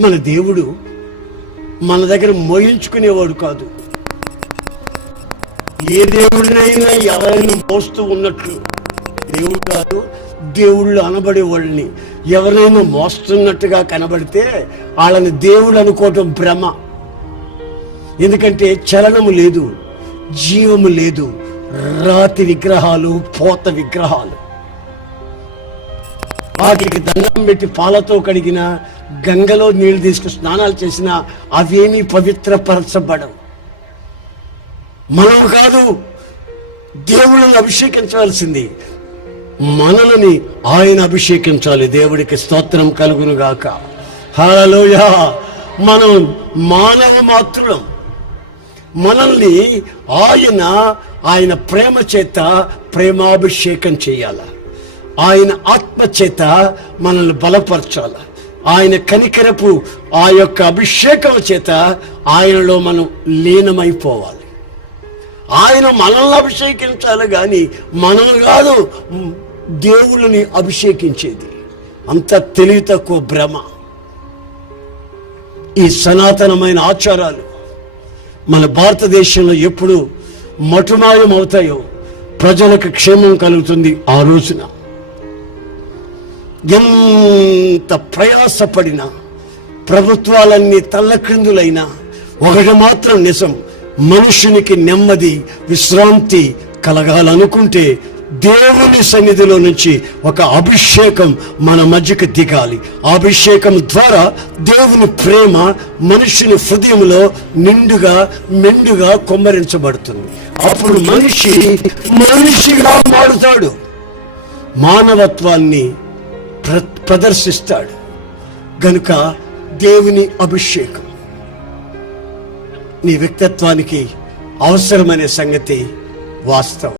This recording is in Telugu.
మన దేవుడు మన దగ్గర మోయించుకునేవాడు కాదు. ఏ దేవుడినైనా ఎవరైనా మోస్తూ ఉన్నట్లు దేవుడు కాదు. దేవుళ్ళు అనబడే వాళ్ళని ఎవరైనా మోస్తున్నట్టుగా కనబడితే వాళ్ళని దేవుడు అనుకోవటం భ్రమ. ఎందుకంటే చలనము లేదు, జీవము లేదు. రాతి విగ్రహాలు, పోత విగ్రహాలు. వాటికి దండం పెట్టి పాలతో కడిగిన, గంగలో నీళ్లు తీసుకుని స్నానాలు చేసినా అవేమీ పవిత్రపరచబడవు. మనం కాదు దేవుళ్ళని అభిషేకించవలసింది, మనల్ని ఆయన అభిషేకించాలి. దేవుడికి స్తోత్రం కలుగును గాక. హల్లెలూయా. మనం మానవ మాత్రులం. మనల్ని ఆయన ప్రేమ చేత ప్రేమాభిషేకం చేయాల. ఆయన ఆత్మ చేత మనల్ని బలపరచాల. ఆయన కనికరపు ఆ యొక్క అభిషేకం చేత ఆయనలో మనం లీనమైపోవాలి. ఆయన మనల్ని అభిషేకించాలి కానీ మనం కాదు దేవుళ్ళని అభిషేకించేది. అంత తెలివి తక్కువ భ్రమ. ఈ సనాతనమైన ఆచారాలు మన భారతదేశంలో ఎప్పుడు మటుమాయం అవుతాయో ప్రజలకు క్షేమం కలుగుతుంది. ఆ రోజున ఎంత ప్రయాసపడినా, ప్రభుత్వాలన్నీ తల్లక్రిందులైనా ఒకటి మాత్రం నిజం, మనుషునికి నెమ్మది, విశ్రాంతి కలగాలనుకుంటే దేవుని సన్నిధిలో నుంచి ఒక అభిషేకం మన మధ్యకు దిగాలి. ఆ అభిషేకం ద్వారా దేవుని ప్రేమ మనుషుని హృదయంలో నిండుగా మెండుగా కుమ్మరించబడుతుంది. అప్పుడు మనిషిగా మారుతాడు, మానవత్వాన్ని ప్రదర్శిస్తాడు. గనుక దేవుని అభిషేకం నీ వ్యక్తిత్వానికి అవసరమనే సంగతి వాస్తవం.